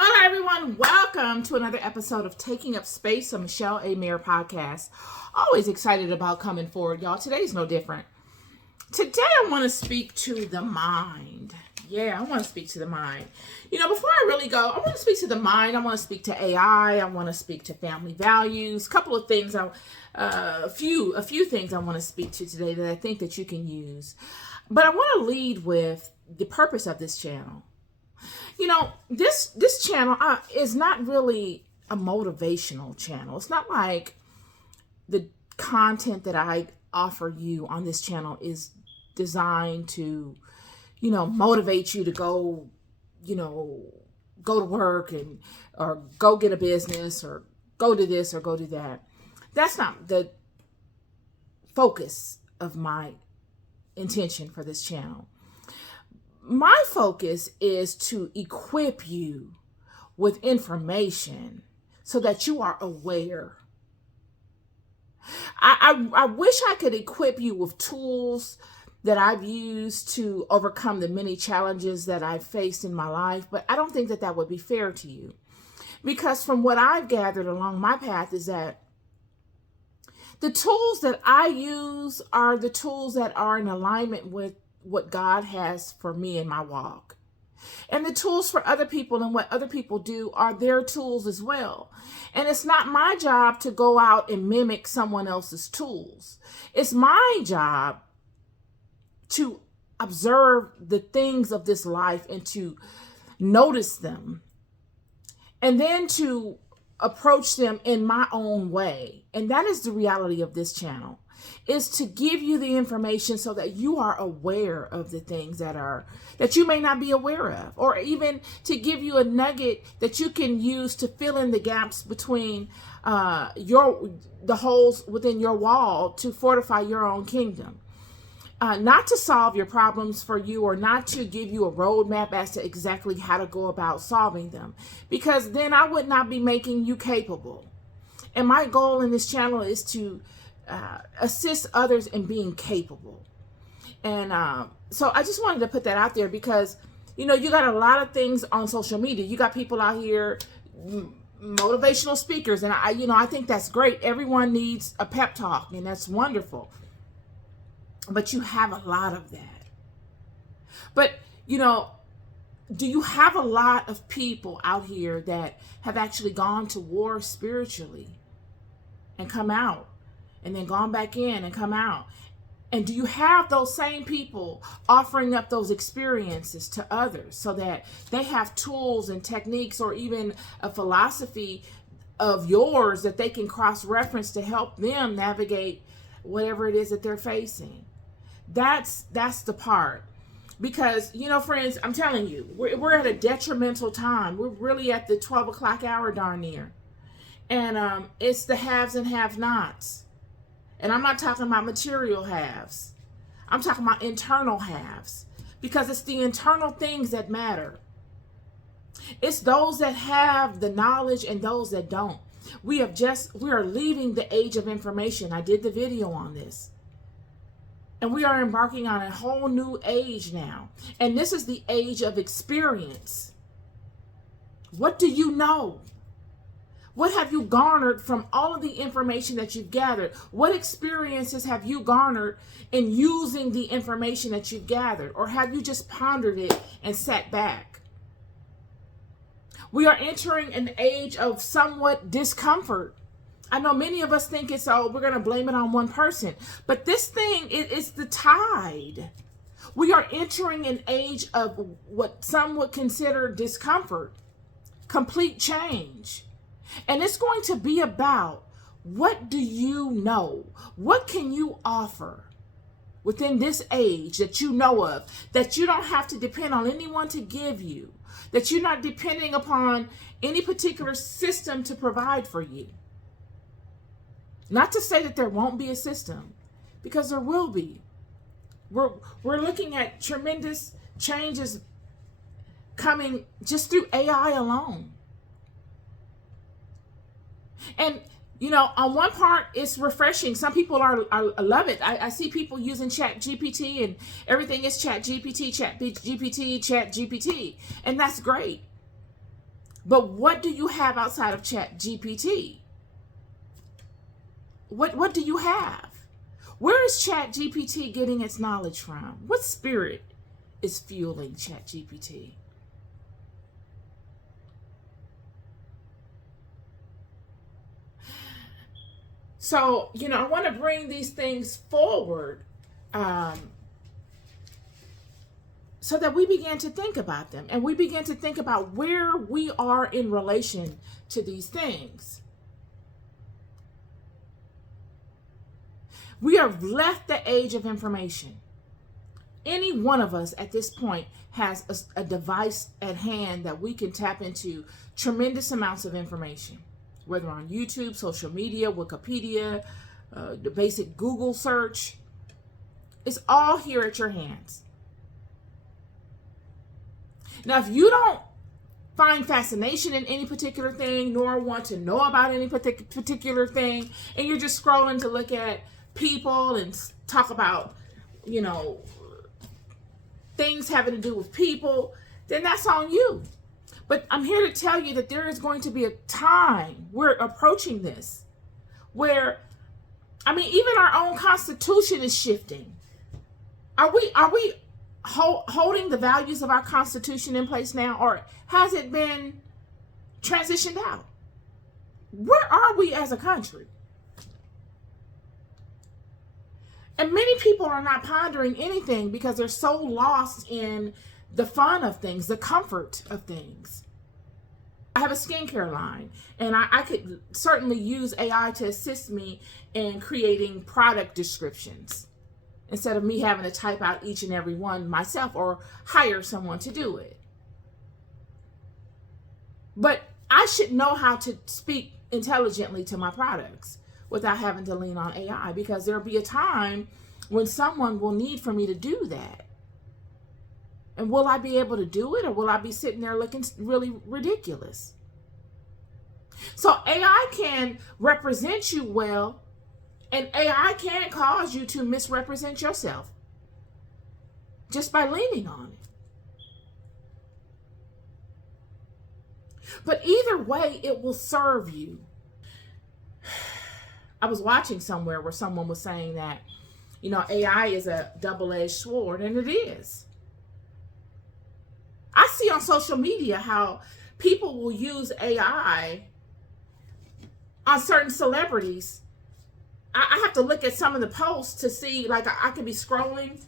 Hi, everyone. Welcome to another episode of Taking Up Space on Michelle A. Mayer podcast. Always excited about coming forward, y'all. Today's no different. Today, I want to speak to the mind. Yeah, I want to speak to the mind. Before I really go, I want to speak to the mind. I want to speak to AI. I want to speak to family values. A couple of things, a few things I want to speak to today that I think that you can use. But I want to lead with the purpose of this channel. This channel is not really a motivational channel. It's not like the content that I offer you on this channel is designed to, motivate you to go, go to work or go get a business or go to this or go to that. That's not the focus of my intention for this channel. My focus is to equip you with information so that you are aware. I wish I could equip you with tools that I've used to overcome the many challenges that I've faced in my life, but I don't think that that would be fair to you. Because from what I've gathered along my path is that the tools that I use are the tools that are in alignment with what God has for me in my walk. And the tools for other people and what other people do are their tools as well. And it's not my job to go out and mimic someone else's tools. It's my job to observe the things of this life and to notice them and then to approach them in my own way. And that is the reality of this channel, is to give you the information so that you are aware of the things that you may not be aware of, or even to give you a nugget that you can use to fill in the gaps between the holes within your wall to fortify your own kingdom. Not to solve your problems for you or not to give you a roadmap as to exactly how to go about solving them, because then I would not be making you capable. And my goal in this channel is to assist others in being capable. And so I just wanted to put that out there because, you got a lot of things on social media. You got people out here, motivational speakers. And I think that's great. Everyone needs a pep talk, and that's wonderful. But you have a lot of that. But, do you have a lot of people out here that have actually gone to war spiritually and come out, and then gone back in and come out? And do you have those same people offering up those experiences to others so that they have tools and techniques or even a philosophy of yours that they can cross-reference to help them navigate whatever it is that they're facing? That's the part. Because, friends, I'm telling you, we're at a detrimental time. We're really at the 12 o'clock hour darn near. And it's the haves and have-nots. And I'm not talking about material halves. I'm talking about internal halves. Because it's the internal things that matter. It's those that have the knowledge and those that don't. We are leaving the age of information. I did the video on this. And we are embarking on a whole new age now. And this is the age of experience. What do you know? What have you garnered from all of the information that you've gathered? What experiences have you garnered in using the information that you've gathered? Or have you just pondered it and sat back? We are entering an age of somewhat discomfort. I know many of us think we're going to blame it on one person. But this thing is the tide. We are entering an age of what some would consider discomfort, complete change. And it's going to be about, what do you know? What can you offer within this age that you know of, that you don't have to depend on anyone to give you, that you're not depending upon any particular system to provide for you? Not to say that there won't be a system, because there will be. We're looking at tremendous changes coming just through AI alone. And on one part, it's refreshing. Some people love it. I see people using Chat GPT, and everything is Chat GPT, Chat GPT, Chat GPT, and that's great. But what do you have outside of Chat GPT? What do you have? Where is Chat GPT getting its knowledge from? What spirit is fueling Chat GPT? So, I want to bring these things forward so that we begin to think about them, and we begin to think about where we are in relation to these things. We have left the age of information. Any one of us at this point has a device at hand that we can tap into tremendous amounts of information, whether on YouTube, social media, Wikipedia, the basic Google search. It's all here at your hands. Now, if you don't find fascination in any particular thing, nor want to know about any particular thing, and you're just scrolling to look at people and talk about, things having to do with people, then that's on you. But I'm here to tell you that there is going to be a time, we're approaching this, where, even our own Constitution is shifting. Are we holding the values of our Constitution in place now, or has it been transitioned out? Where are we as a country? And many people are not pondering anything because they're so lost in the fun of things, the comfort of things. I have a skincare line, and I could certainly use AI to assist me in creating product descriptions instead of me having to type out each and every one myself or hire someone to do it. But I should know how to speak intelligently to my products without having to lean on AI, because there'll be a time when someone will need for me to do that. And will I be able to do it, or will I be sitting there looking really ridiculous? So AI can represent you well, and AI can cause you to misrepresent yourself just by leaning on it. But either way, it will serve you. I was watching somewhere where someone was saying that, AI is a double-edged sword, and it is. I see on social media how people will use AI on certain celebrities. I have to look at some of the posts to see, like, I could be scrolling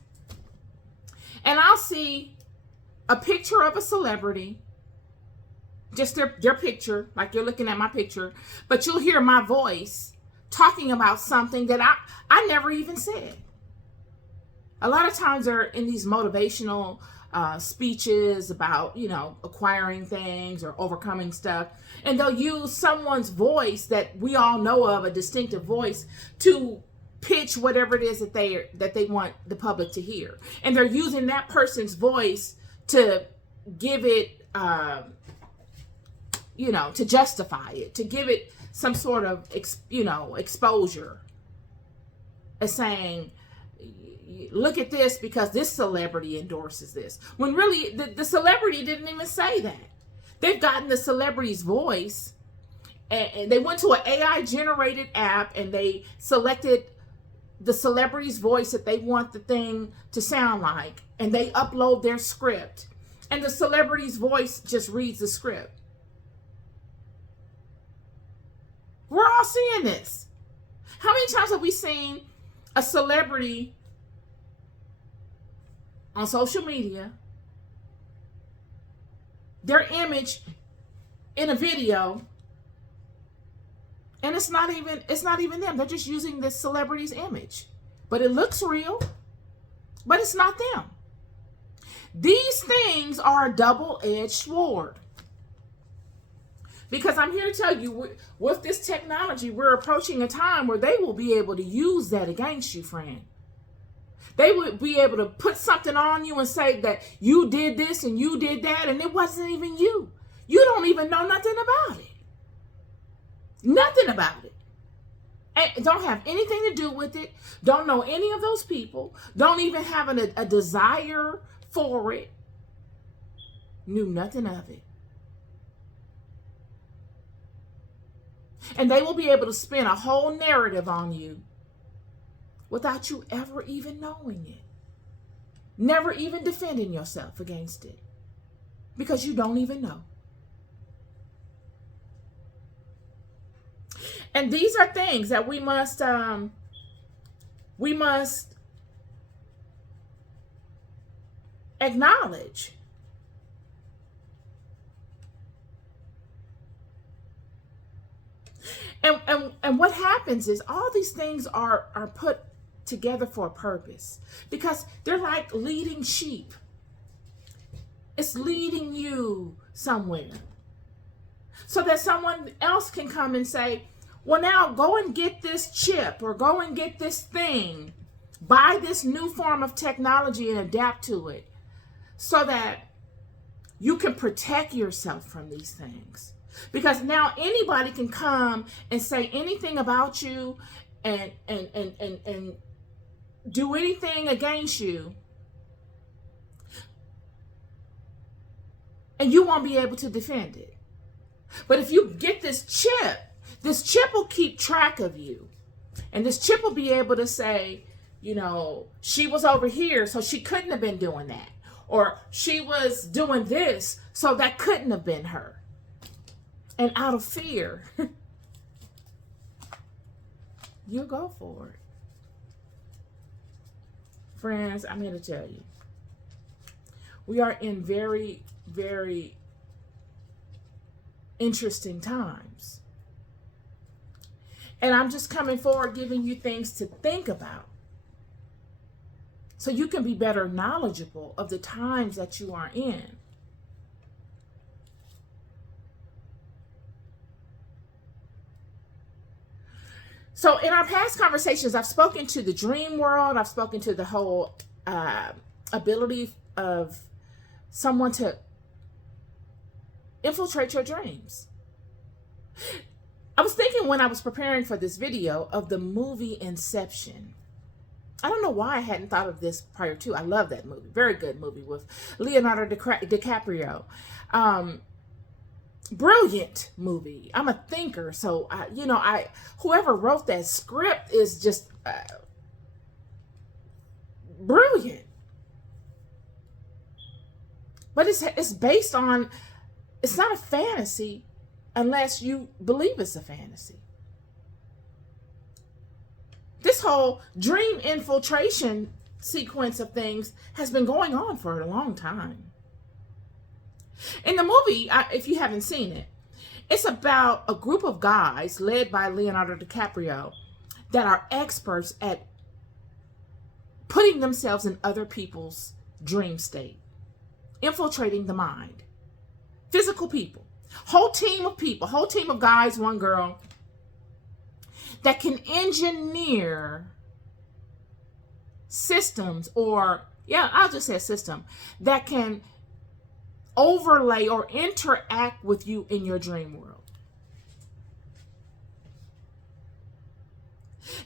and I'll see a picture of a celebrity, just their picture, like you're looking at my picture, but you'll hear my voice talking about something that I never even said. A lot of times they're in these motivational speeches about, acquiring things or overcoming stuff. And they'll use someone's voice that we all know of, a distinctive voice, to pitch whatever it is that they want the public to hear. And they're using that person's voice to give it, to justify it, to give it some sort of, exposure, as saying, look at this because this celebrity endorses this. When really the celebrity didn't even say that. They've gotten the celebrity's voice, and they went to an AI generated app and they selected the celebrity's voice that they want the thing to sound like, and they upload their script, and the celebrity's voice just reads the script. We're all seeing this. How many times have we seen a celebrity on social media, their image in a video, and it's not even them. They're just using this celebrity's image, but it looks real, but it's not them. These things are a double-edged sword, because I'm here to tell you, with this technology, we're approaching a time where they will be able to use that against you, friend. They would be able to put something on you and say that you did this and you did that, and it wasn't even you. You don't even know nothing about it. Nothing about it. And don't have anything to do with it. Don't know any of those people. Don't even have a desire for it. Knew nothing of it. And they will be able to spin a whole narrative on you without you ever even knowing it. Never even defending yourself against it. Because you don't even know. And these are things that we must acknowledge. And what happens is all these things are put together for a purpose, because they're like leading sheep. It's leading you somewhere so that someone else can come and say, well, now go and get this chip or go and get this thing, buy this new form of technology and adapt to it so that you can protect yourself from these things. Because now anybody can come and say anything about you and do anything against you, and you won't be able to defend it. But if you get this chip will keep track of you. And this chip will be able to say, you know, she was over here, so she couldn't have been doing that. Or she was doing this, so that couldn't have been her. And out of fear, you go for it. Friends, I'm here to tell you, we are in very, very interesting times. And I'm just coming forward giving you things to think about so you can be better knowledgeable of the times that you are in. So in our past conversations, I've spoken to the dream world. I've spoken to the whole ability of someone to infiltrate your dreams. I was thinking when I was preparing for this video of the movie Inception. I don't know why I hadn't thought of this prior to. I love that movie. Very good movie with Leonardo DiCaprio. Brilliant movie. I'm a thinker, so whoever wrote that script is just brilliant. But it's based on, it's not a fantasy unless you believe it's a fantasy. This whole dream infiltration sequence of things has been going on for a long time. In the movie, if you haven't seen it, it's about a group of guys led by Leonardo DiCaprio that are experts at putting themselves in other people's dream state, infiltrating the mind. Physical people, whole team of guys, one girl, that can engineer systems, or I'll just say a system that can overlay or interact with you in your dream world.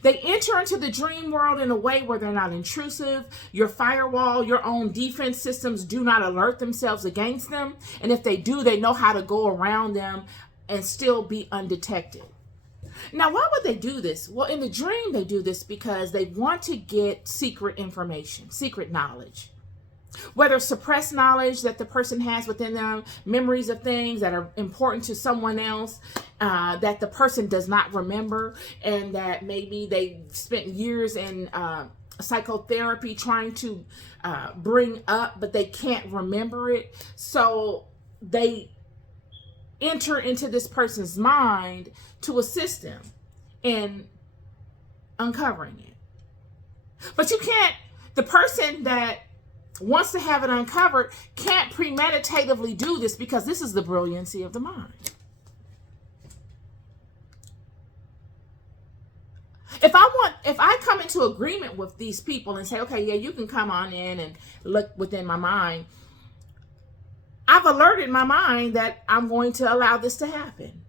They enter into the dream world in a way where they're not intrusive. Your firewall, your own defense systems do not alert themselves against them. And if they do, they know how to go around them and still be undetected. Now, why would they do this? Well, in the dream, they do this because they want to get secret information, secret knowledge. Whether suppressed knowledge that the person has within them, memories of things that are important to someone else, that the person does not remember, and that maybe they spent years in psychotherapy trying to bring up, but they can't remember it. So they enter into this person's mind to assist them in uncovering it. But you can't, the person that wants to have it uncovered can't premeditatively do this, because this is the brilliancy of the mind. If I come into agreement with these people and say, okay, yeah, you can come on in and look within my mind, I've alerted my mind that I'm going to allow this to happen.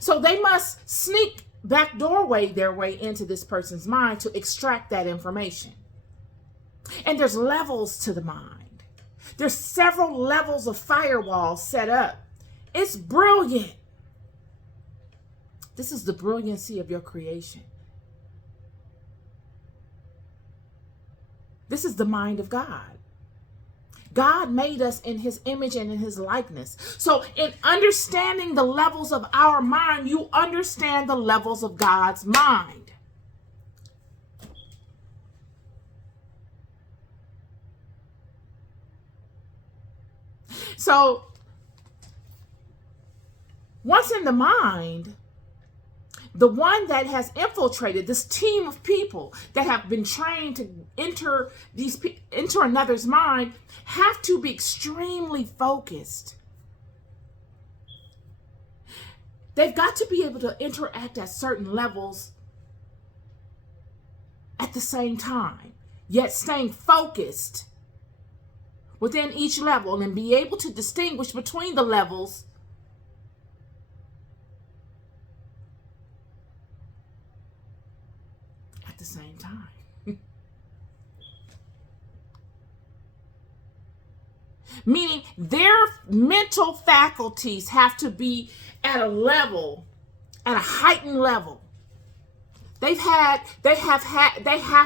So they must sneak back doorway their way into this person's mind to extract that information. And there's levels to the mind. There's several levels of firewalls set up It's brilliant. This is the brilliancy of your creation. This is the mind of God. God made us in his image and in his likeness. So in understanding the levels of our mind, you understand the levels of God's mind. So once in the mind, the one that has infiltrated this team of people that have been trained to enter another's mind have to be extremely focused. They've got to be able to interact at certain levels at the same time, yet staying focused within each level and be able to distinguish between the levels at the same time. Meaning their mental faculties have to be at a level, at a heightened level. They have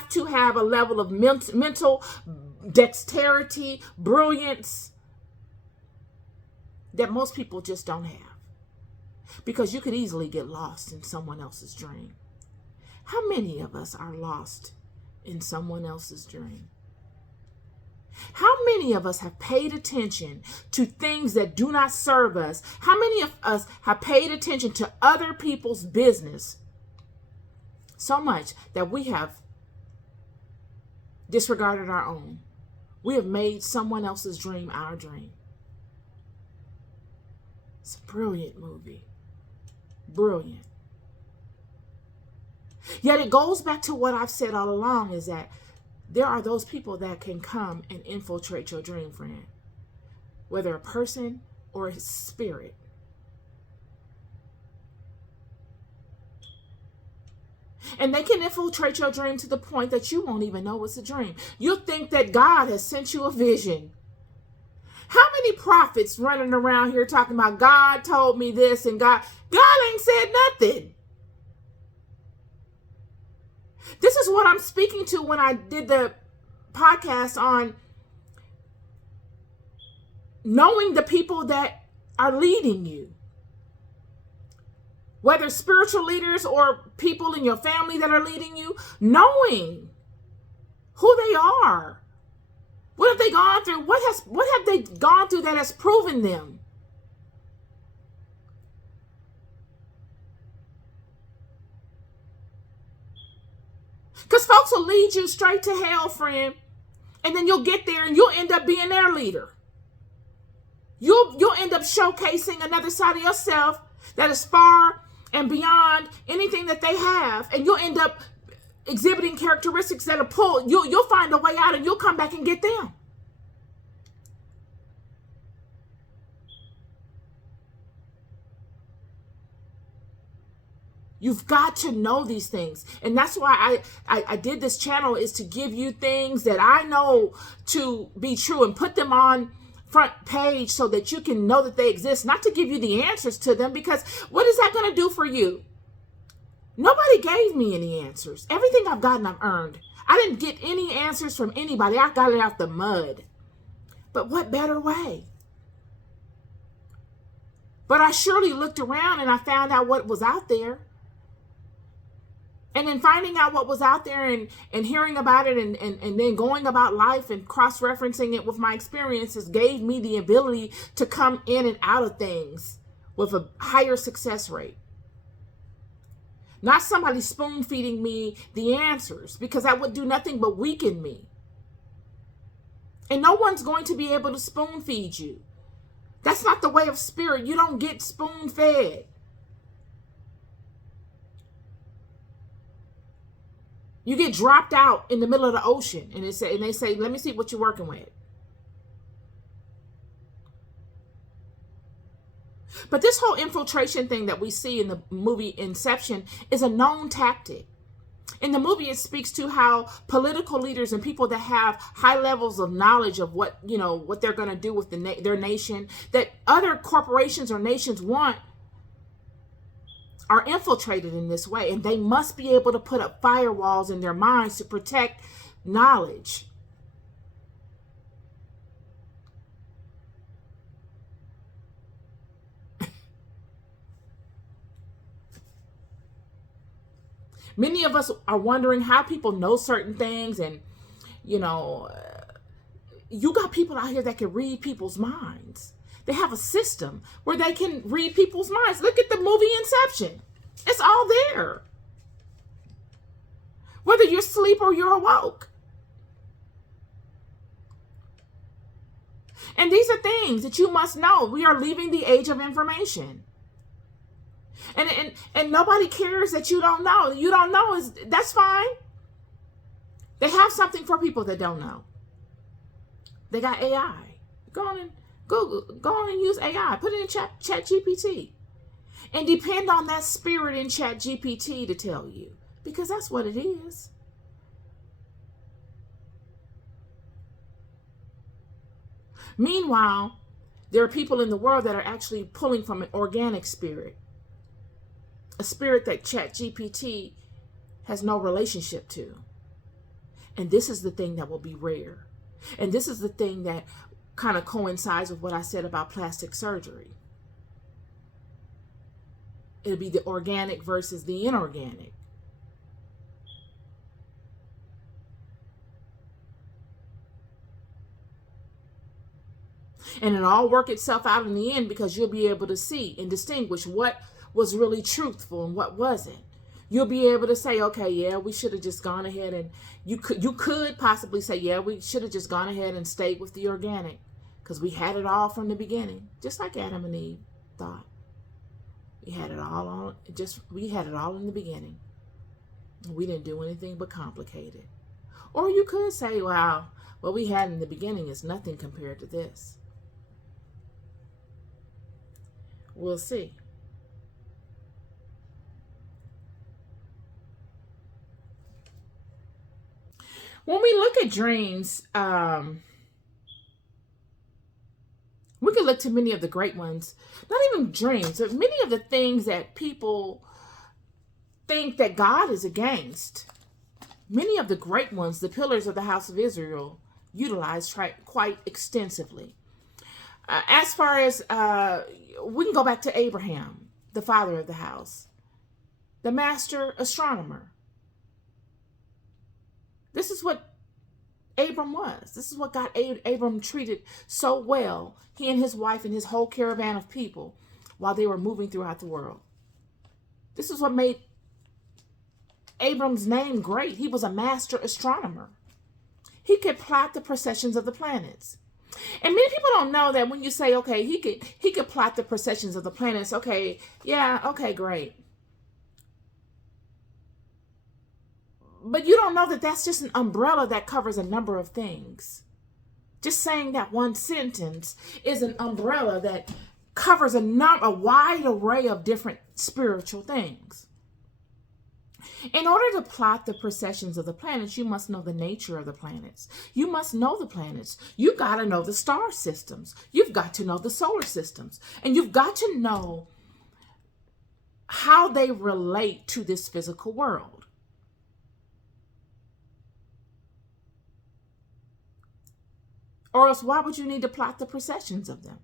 to have a level of mental dexterity, brilliance that most people just don't have. Because you could easily get lost in someone else's dream. How many of us are lost in someone else's dream? How many of us have paid attention to things that do not serve us? How many of us have paid attention to other people's business so much that we have disregarded our own? We have made someone else's dream our dream. It's a brilliant movie. Brilliant. Yet it goes back to what I've said all along, is that there are those people that can come and infiltrate your dream, friend, whether a person or a spirit. And they can infiltrate your dream to the point that you won't even know it's a dream. You'll think that God has sent you a vision. How many prophets running around here talking about God told me this and God ain't said nothing? This is what I'm speaking to when I did the podcast on knowing the people that are leading you. Whether spiritual leaders or people in your family that are leading you, knowing who they are. What have they gone through? What have they gone through that has proven them? Because folks will lead you straight to hell, friend. And then you'll get there and you'll end up being their leader. You'll end up showcasing another side of yourself that is far and beyond anything that they have. And you'll end up exhibiting characteristics that'll pull. You'll find a way out and you'll come back and get them. You've got to know these things. And that's why I did this channel, is to give you things that I know to be true and put them on front page so that you can know that they exist, not to give you the answers to them, because what is that going to do for you? Nobody gave me any answers. Everything I've gotten, I've earned. I didn't get any answers from anybody. I got it out the mud. But what better way? But I surely looked around and I found out what was out there. And then finding out what was out there and hearing about it and then going about life and cross-referencing it with my experiences gave me the ability to come in and out of things with a higher success rate. Not somebody spoon-feeding me the answers, because that would do nothing but weaken me. And no one's going to be able to spoon-feed you. That's not the way of spirit. You don't get spoon-fed. You get dropped out in the middle of the ocean and they say, let me see what you're working with. But this whole infiltration thing that we see in the movie Inception is a known tactic. In the movie, it speaks to how political leaders and people that have high levels of knowledge of what, what they're going to do with their nation, that other corporations or nations want, are infiltrated in this way. And they must be able to put up firewalls in their minds to protect knowledge. Many of us are wondering how people know certain things, and you got people out here that can read people's minds. They have a system where they can read people's minds. Look at the movie Inception. It's all there. Whether you're asleep or you're awoke. And these are things that you must know. We are leaving the age of information. And nobody cares that you don't know. You don't know, that's fine. They have something for people that don't know. They got AI. Go on and Google. Go on and use AI. Put it in Chat GPT. And depend on that spirit in Chat GPT to tell you. Because that's what it is. Meanwhile, there are people in the world that are actually pulling from an organic spirit. A spirit that Chat GPT has no relationship to. And this is the thing that will be rare. And this is the thing that kind of coincides with what I said about plastic surgery. It'll be the organic versus the inorganic. And it'll all work itself out in the end, because you'll be able to see and distinguish what was really truthful and what wasn't. You'll be able to say, okay, yeah, we should have just gone ahead, and you could possibly say, yeah, we should have just gone ahead and stayed with the organic, because we had it all from the beginning, just like Adam and Eve thought. We had it all in the beginning. We didn't do anything but complicate it. Or you could say, wow, what we had in the beginning is nothing compared to this. We'll see. When we look at dreams, we can look to many of the great ones, not even dreams, but many of the things that people think that God is against. Many of the great ones, the pillars of the house of Israel, utilized quite extensively. As far as, we can go back to Abraham, the father of the house, the master astronomer. This is what Abram was. This is what got Abram treated so well, he and his wife and his whole caravan of people, while they were moving throughout the world. This is what made Abram's name great. He was a master astronomer. He could plot the precessions of the planets. And many people don't know that when you say, okay, he could plot the precessions of the planets. Okay, yeah, okay, great. But you don't know that that's just an umbrella that covers a number of things. Just saying that one sentence is an umbrella that covers a wide array of different spiritual things. In order to plot the precessions of the planets, you must know the nature of the planets. You must know the planets. You got to know the star systems. You've got to know the solar systems. And you've got to know how they relate to this physical world. Or else, why would you need to plot the precessions of them?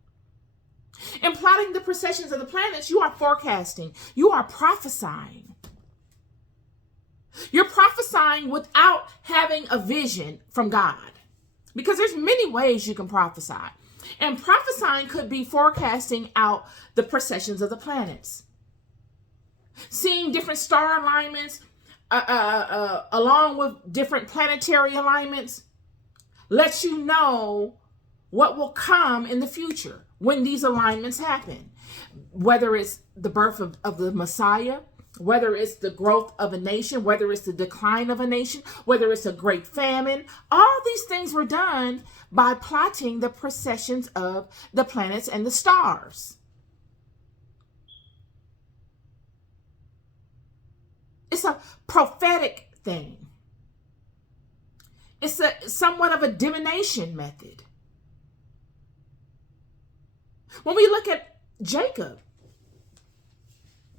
In plotting the precessions of the planets, you are forecasting. You are prophesying. You're prophesying without having a vision from God. Because there's many ways you can prophesy. And prophesying could be forecasting out the precessions of the planets. Seeing different star alignments along with different planetary alignments lets you know what will come in the future when these alignments happen. Whether it's the birth of the Messiah, whether it's the growth of a nation, whether it's the decline of a nation, whether it's a great famine, all these things were done by plotting the precessions of the planets and the stars. It's a prophetic thing. It's somewhat of a divination method. When we look at Jacob,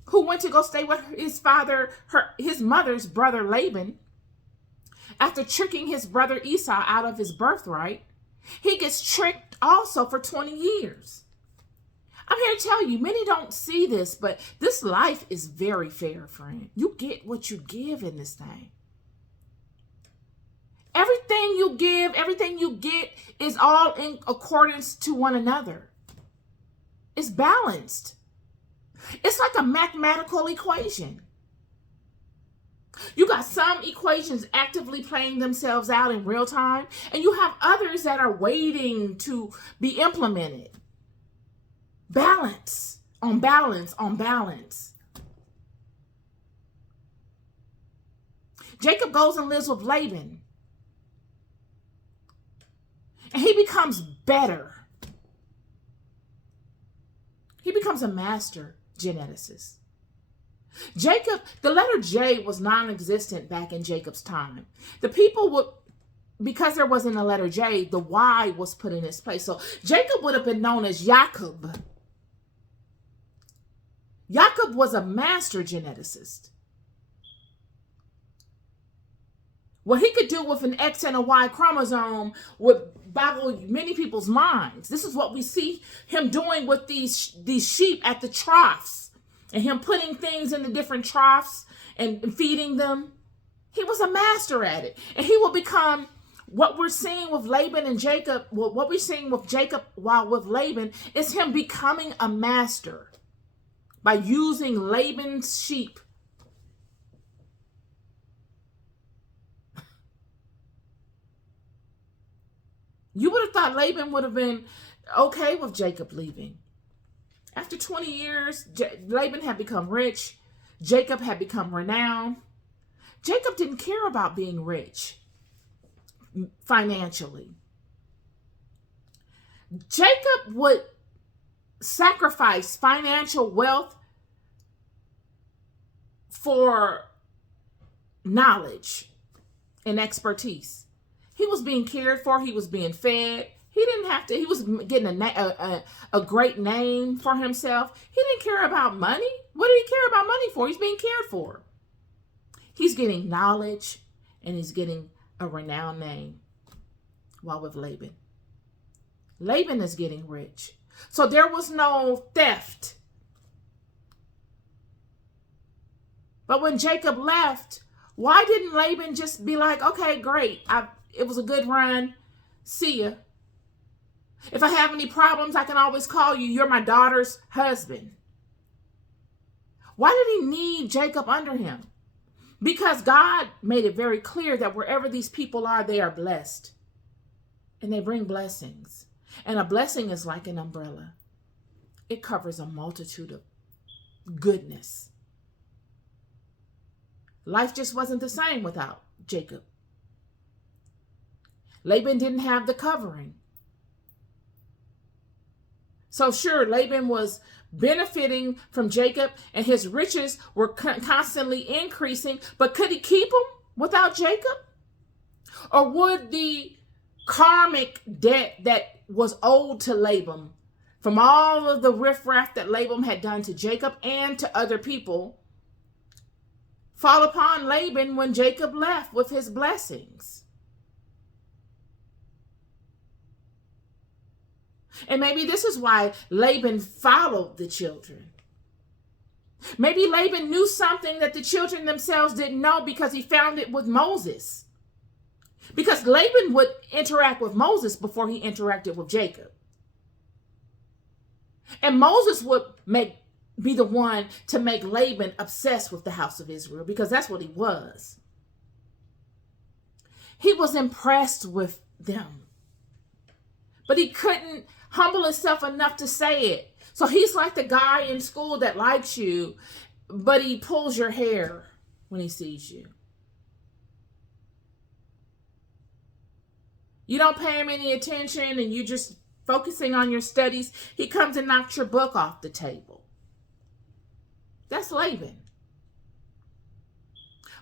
who went to go stay with his mother's brother Laban, after tricking his brother Esau out of his birthright, he gets tricked also for 20 years. I'm here to tell you, many don't see this, but this life is very fair, friend. You get what you give in this thing. Everything you give, everything you get is all in accordance to one another. It's balanced. It's like a mathematical equation. You got some equations actively playing themselves out in real time, and you have others that are waiting to be implemented. Balance on balance on balance. Jacob goes and lives with Laban, and he becomes better. He becomes a master geneticist. Jacob, the letter J was non-existent back in Jacob's time. The people would, because there wasn't a letter J, the Y was put in its place. So Jacob would have been known as Jacob. Jacob was a master geneticist. What he could do with an X and a Y chromosome would boggle many people's minds. This is what we see him doing with these sheep at the troughs. And him putting things in the different troughs and feeding them. He was a master at it. And he will become what we're seeing with Laban and Jacob. Well, what we're seeing with Jacob while with Laban is him becoming a master by using Laban's sheep. You would have thought Laban would have been okay with Jacob leaving. After 20 years, Laban had become rich. Jacob had become renowned. Jacob didn't care about being rich financially. Jacob would sacrifice financial wealth for knowledge and expertise. He was being cared for. He was being fed. He didn't have to. He was getting a great name for himself. He didn't care about money. What did he care about money for? He's being cared for. He's getting knowledge and he's getting a renowned name while with Laban. Laban is getting rich. So there was no theft. But when Jacob left, why didn't Laban just be like, okay, great. It was a good run. See ya. If I have any problems, I can always call you. You're my daughter's husband. Why did he need Jacob under him? Because God made it very clear that wherever these people are, they are blessed. And they bring blessings. And a blessing is like an umbrella. It covers a multitude of goodness. Life just wasn't the same without Jacob. Laban didn't have the covering. So sure, Laban was benefiting from Jacob and his riches were constantly increasing, but could he keep them without Jacob? Or would the karmic debt that was owed to Laban from all of the riffraff that Laban had done to Jacob and to other people fall upon Laban when Jacob left with his blessings? And maybe this is why Laban followed the children. Maybe Laban knew something that the children themselves didn't know because he found it with Moses. Because Laban would interact with Moses before he interacted with Jacob. And Moses would be the one to make Laban obsessed with the house of Israel, because that's what he was. He was impressed with them. But he couldn't humble himself enough to say it. So he's like the guy in school that likes you, but he pulls your hair when he sees you. You don't pay him any attention and you're just focusing on your studies. He comes and knocks your book off the table. That's Laban.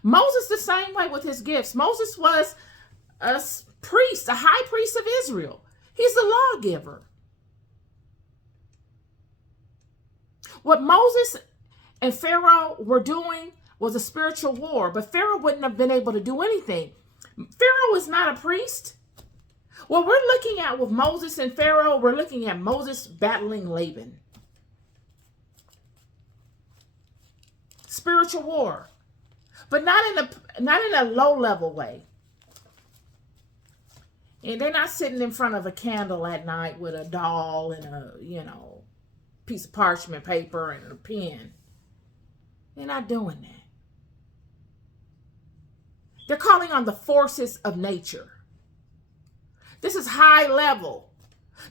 Moses the same way with his gifts. Moses was a priest, a high priest of Israel. He's the lawgiver. What Moses and Pharaoh were doing was a spiritual war, but Pharaoh wouldn't have been able to do anything. Pharaoh is not a priest. What we're looking at with Moses and Pharaoh, we're looking at Moses battling Laban. Spiritual war, but not in a low level way. And they're not sitting in front of a candle at night with a doll and a, piece of parchment paper and a pen. They're not doing that. They're calling on the forces of nature. This is high level.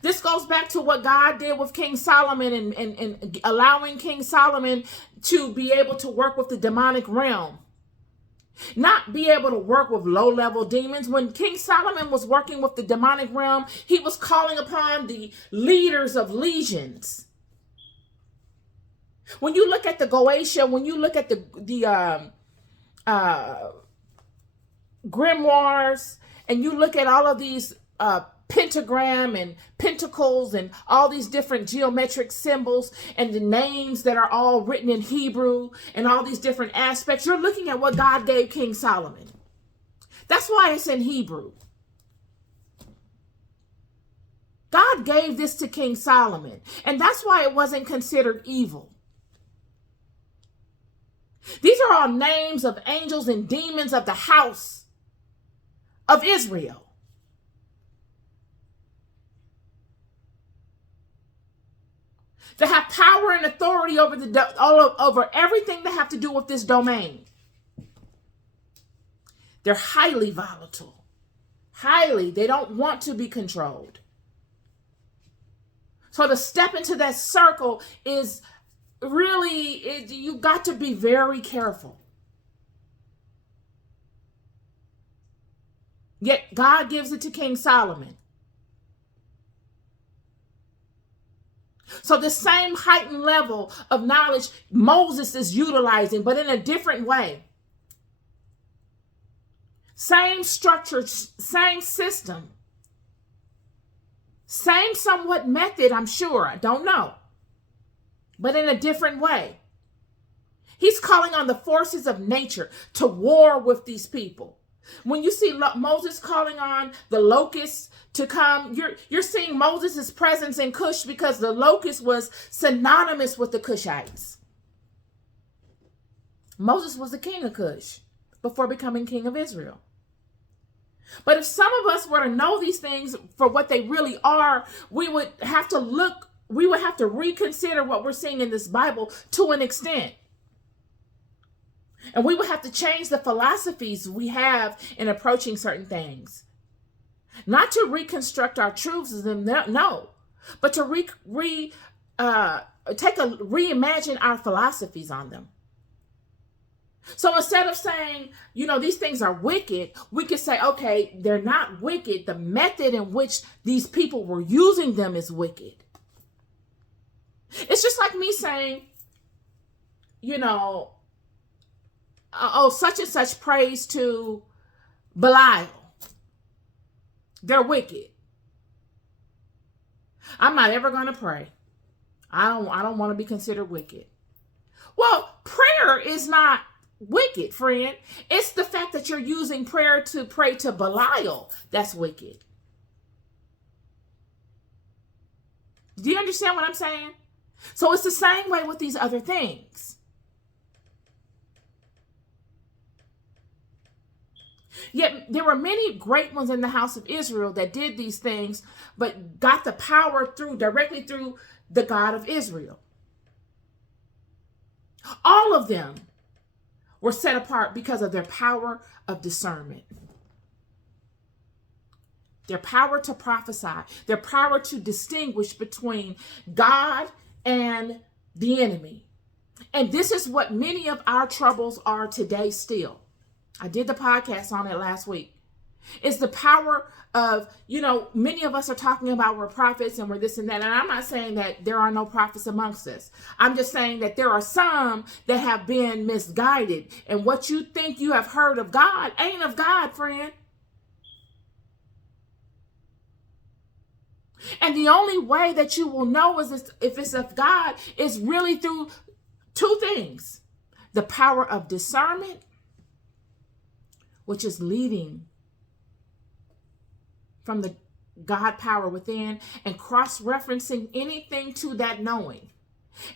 This goes back to what God did with King Solomon and allowing King Solomon to be able to work with the demonic realm. Not be able to work with low-level demons. When King Solomon was working with the demonic realm, he was calling upon the leaders of legions. When you look at the Goetia, when you look at the grimoires, and you look at all of these pentagram and pentacles and all these different geometric symbols and the names that are all written in Hebrew and all these different aspects, you're looking at what God gave King Solomon. That's why it's in Hebrew. God gave this to King Solomon, and that's why it wasn't considered evil. These are all names of angels and demons of the house of Israel. To have power and authority over over everything that have to do with this domain. They're highly volatile. Highly. They don't want to be controlled. So to step into that circle is really, you got to be very careful. Yet God gives it to King Solomon. So the same heightened level of knowledge Moses is utilizing, but in a different way. Same structure, same system. Same somewhat method, I'm sure. I don't know. But in a different way. He's calling on the forces of nature to war with these people. When you see Moses calling on the locusts to come, you're seeing Moses' presence in Cush because the locust was synonymous with the Cushites. Moses was the king of Cush before becoming king of Israel. But if some of us were to know these things for what they really are, we would have to reconsider what we're seeing in this Bible to an extent. And we would have to change the philosophies we have in approaching certain things. Not to reconstruct our truths, no, but to reimagine our philosophies on them. So instead of saying, these things are wicked, we could say, okay, they're not wicked. The method in which these people were using them is wicked. It's just like me saying, such and such prays to Belial. They're wicked. I'm not ever going to pray. I don't want to be considered wicked. Well, prayer is not wicked, friend. It's the fact that you're using prayer to pray to Belial that's wicked. Do you understand what I'm saying? So it's the same way with these other things. Yet there were many great ones in the house of Israel that did these things, but got the power directly through the God of Israel. All of them were set apart because of their power of discernment. Their power to prophesy, their power to distinguish between God and the enemy. And this is what many of our troubles are today still. I did the podcast on it last week. It's the power of, many of us are talking about we're prophets and we're this and that. And I'm not saying that there are no prophets amongst us. I'm just saying that there are some that have been misguided. And what you think you have heard of God ain't of God, friend. And the only way that you will know if it's of God is really through two things: the power of discernment, which is leading from the God power within, and cross-referencing anything to that knowing.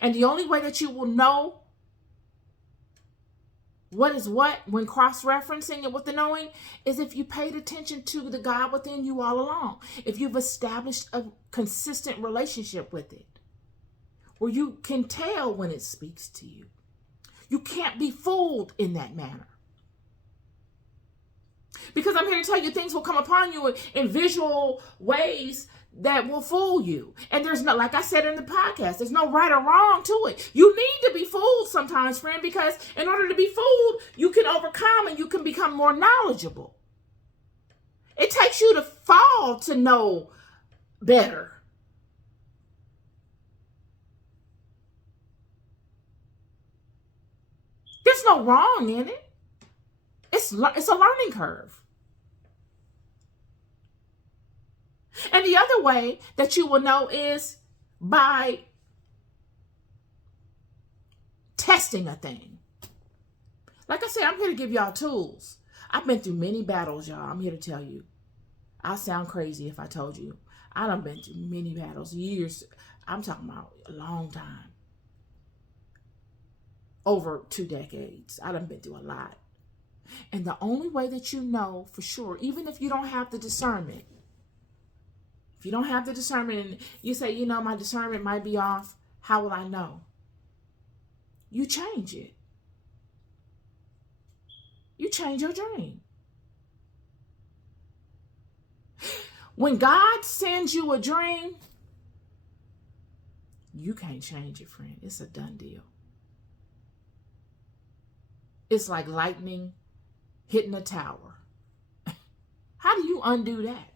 And the only way that you will know what is what when cross-referencing it with the knowing is if you paid attention to the God within you all along. If you've established a consistent relationship with it, where you can tell when it speaks to you. You can't be fooled in that manner. Because I'm here to tell you, things will come upon you in visual ways that will fool you. And there's no, like I said in the podcast, there's no right or wrong to it. You need to be fooled sometimes, friend, because in order to be fooled, you can overcome and you can become more knowledgeable. It takes you to fall to know better. There's no wrong in it. It's a learning curve. And the other way that you will know is by testing a thing. Like I said, I'm here to give y'all tools. I've been through many battles, y'all. I'm here to tell you. I'll sound crazy if I told you. I done been through many battles, years. I'm talking about a long time. Over 2 decades. I done been through a lot. And the only way that you know for sure, even if you don't have the discernment, if you don't have the discernment and you say, my discernment might be off, how will I know? You change it. You change your dream. When God sends you a dream, you can't change it, friend. It's a done deal. It's like lightning hitting a tower. How do you undo that?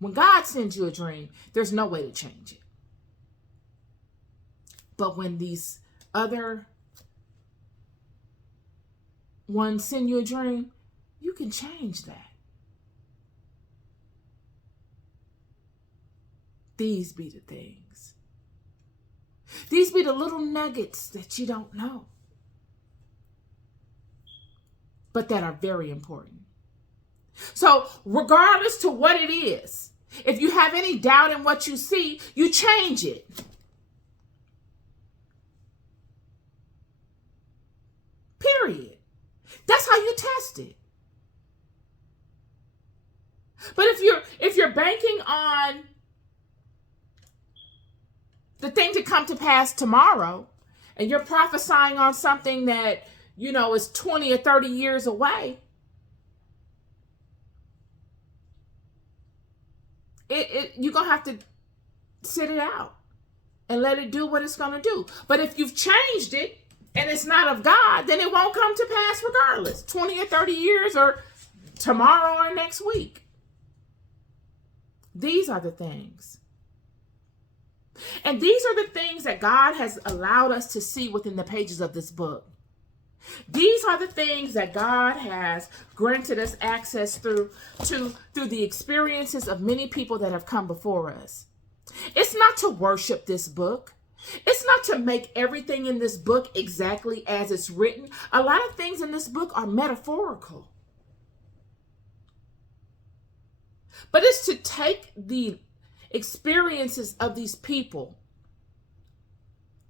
When God sends you a dream, there's no way to change it. But when these other ones send you a dream, you can change that. These be the things. These be the little nuggets that you don't know, but that are very important. So regardless to what it is, if you have any doubt in what you see, you change it. Period. That's how you test it. But if you're banking on the thing to come to pass tomorrow, and you're prophesying on something that, is 20 or 30 years away, you're going to have to sit it out and let it do what it's going to do. But if you've changed it and it's not of God, then it won't come to pass regardless, 20 or 30 years or tomorrow or next week. These are the things. And these are the things that God has allowed us to see within the pages of this book. These are the things that God has granted us access through the experiences of many people that have come before us. It's not to worship this book. It's not to make everything in this book exactly as it's written. A lot of things in this book are metaphorical. But it's to take the experiences of these people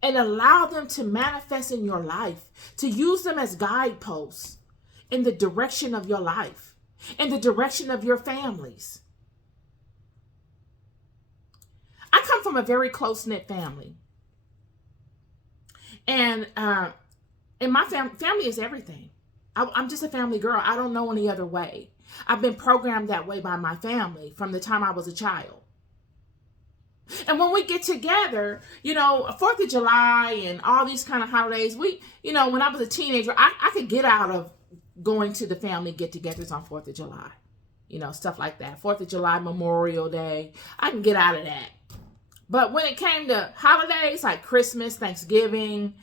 and allow them to manifest in your life, to use them as guideposts in the direction of your life, in the direction of your families. I come from a very close-knit family. And my family is everything. I'm just a family girl. I don't know any other way. I've been programmed that way by my family from the time I was a child. And when we get together, 4th of July and all these kind of holidays, when I was a teenager, I could get out of going to the family get-togethers on 4th of July. Stuff like that. 4th of July, Memorial Day. I can get out of that. But when it came to holidays like Christmas, Thanksgiving,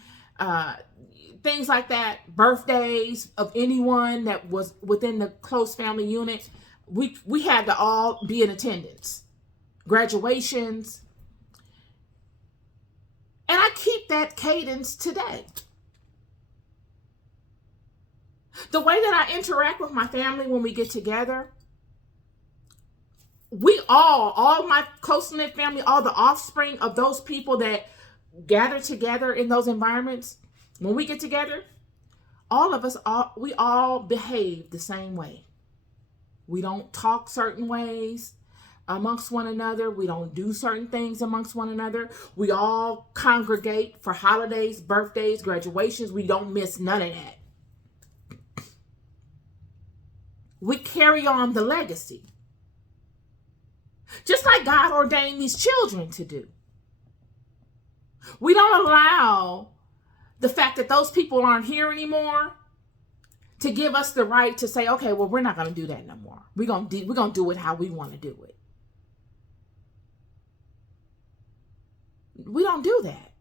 things like that, birthdays of anyone that was within the close family unit, we had to all be in attendance. Graduations. And I keep that cadence today. The way that I interact with my family when we get together, all my close-knit family, all the offspring of those people that gather together in those environments, when we get together, all of us, we all behave the same way. We don't talk certain ways amongst one another. We don't do certain things amongst one another. We all congregate for holidays, birthdays, graduations. We don't miss none of that. We carry on the legacy. Just like God ordained these children to do. We don't allow the fact that those people aren't here anymore to give us the right to say, okay, well, we're not going to do that no more. We're going to do it how we want to do it. We don't do that.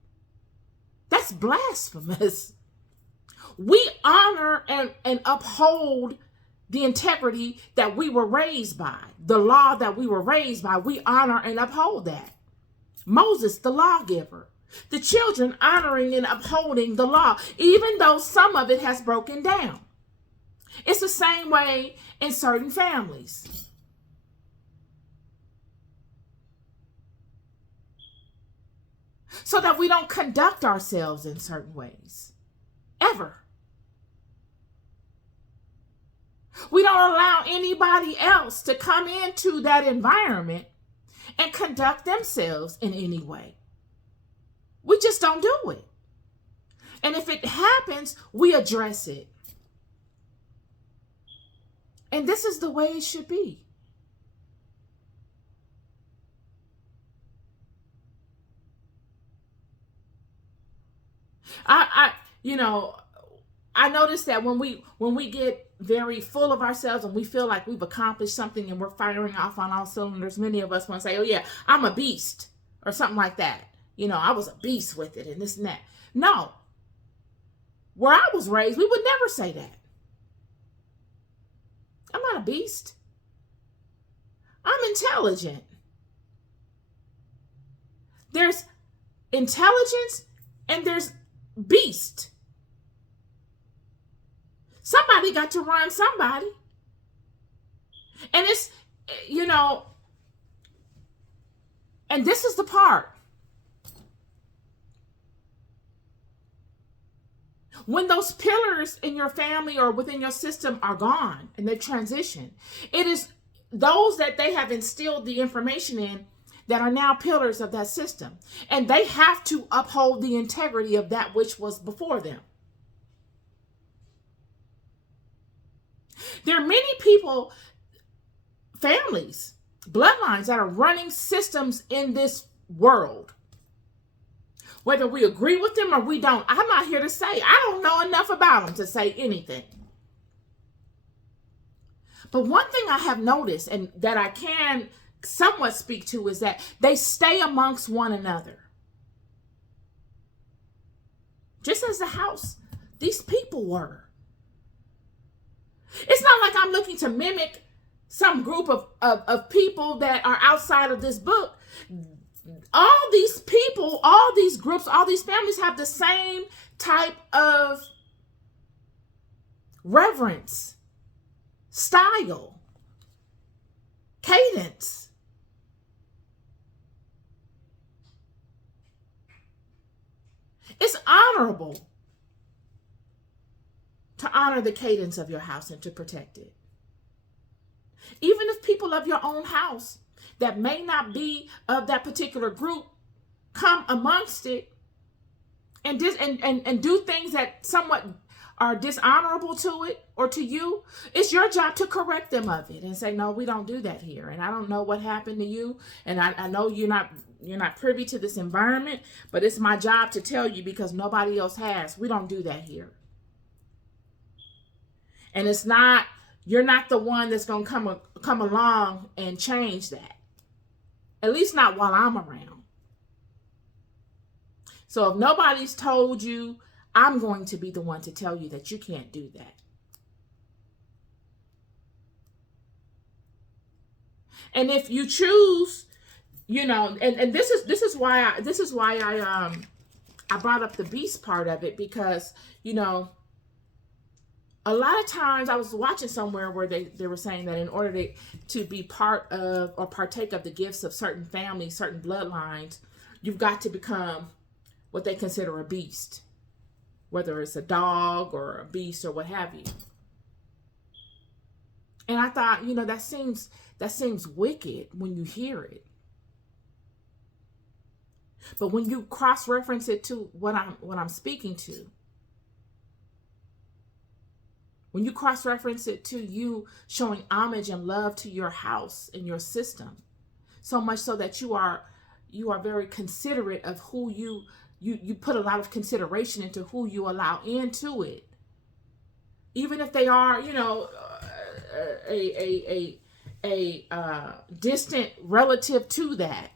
That's blasphemous. We honor and uphold the integrity that we were raised by, the law that we were raised by. We honor and uphold that. Moses, the lawgiver, the children honoring and upholding the law, even though some of it has broken down. It's the same way in certain families. So that we don't conduct ourselves in certain ways, ever. We don't allow anybody else to come into that environment and conduct themselves in any way. We just don't do it. And if it happens, we address it. And this is the way it should be. I notice that when we get very full of ourselves and we feel like we've accomplished something and we're firing off on all cylinders, many of us want to say, oh yeah, I'm a beast or something like that. I was a beast with it and this and that. No. Where I was raised, we would never say that. I'm not a beast. I'm intelligent. There's intelligence and there's beast. Somebody got to run somebody. And it's, and this is the part. When those pillars in your family or within your system are gone and they've transitioned, it is those that they have instilled the information in that are now pillars of that system. And they have to uphold the integrity of that which was before them. There are many people, families, bloodlines that are running systems in this world. Whether we agree with them or we don't, I'm not here to say. I don't know enough about them to say anything. But one thing I have noticed and that I can somewhat speak to is that they stay amongst one another. Just as the house, these people were. It's not like I'm looking to mimic some group of people that are outside of this book. All these people, all these groups, all these families have the same type of reverence, style, cadence. It's honorable to honor the cadence of your house and to protect it. Even if people of your own house that may not be of that particular group come amongst it and do things that somewhat are dishonorable to it or to you, it's your job to correct them of it and say, no, we don't do that here. And I don't know what happened to you. And I know you're not privy to this environment, but it's my job to tell you because nobody else has. We don't do that here. And it's not, you're not the one that's going to come along and change that. At least not while I'm around. So if nobody's told you, I'm going to be the one to tell you that you can't do that. And if you choose, you know, and this is why I brought up the beast part of it, because, you know, a lot of times I was watching somewhere where they were saying that in order to be part of or partake of the gifts of certain families, certain bloodlines, you've got to become what they consider a beast, whether it's a dog or a beast or what have you. And I thought, you know, that seems wicked when you hear it. But when you cross-reference it to what I'm speaking to, when you cross-reference it to you showing homage and love to your house and your system, so much so that you are very considerate of who you put a lot of consideration into who you allow into it, even if they are, you know, a distant relative to that.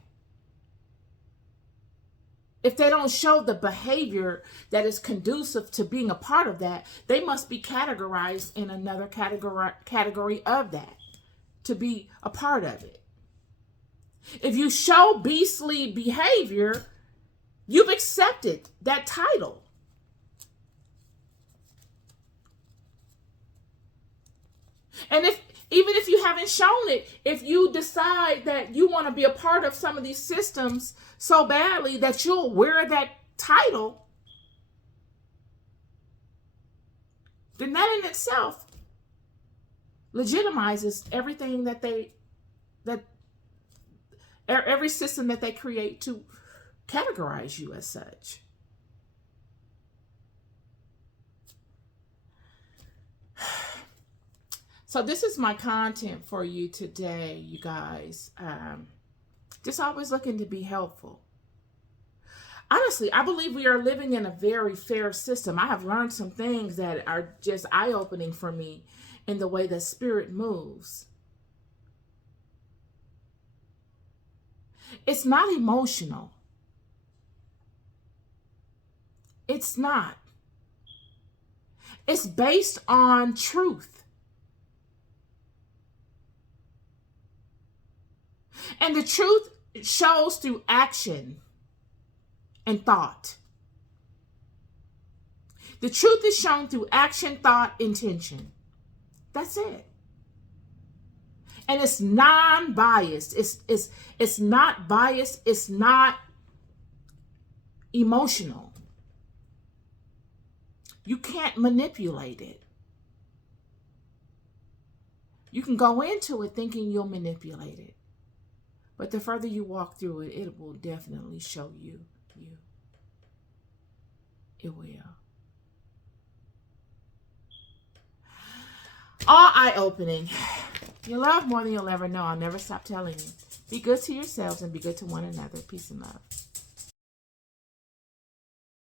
If they don't show the behavior that is conducive to being a part of that, they must be categorized in another category of that to be a part of it. If you show beastly behavior, you've accepted that title. And even if you haven't shown it, if you decide that you want to be a part of some of these systems so badly that you'll wear that title, then that in itself legitimizes everything that every system that they create to categorize you as such. So this is my content for you today, you guys. Just always looking to be helpful. Honestly, I believe we are living in a very fair system. I have learned some things that are just eye-opening for me in the way the spirit moves. It's not emotional. It's not. It's based on truth. And the truth shows through action and thought. The truth is shown through action, thought, intention. That's it. And it's non-biased. It's not biased. It's not emotional. You can't manipulate it. You can go into it thinking you'll manipulate it. But the further you walk through it, it will definitely show you. It will. All eye-opening. You love more than you'll ever know. I'll never stop telling you. Be good to yourselves and be good to one another. Peace and love.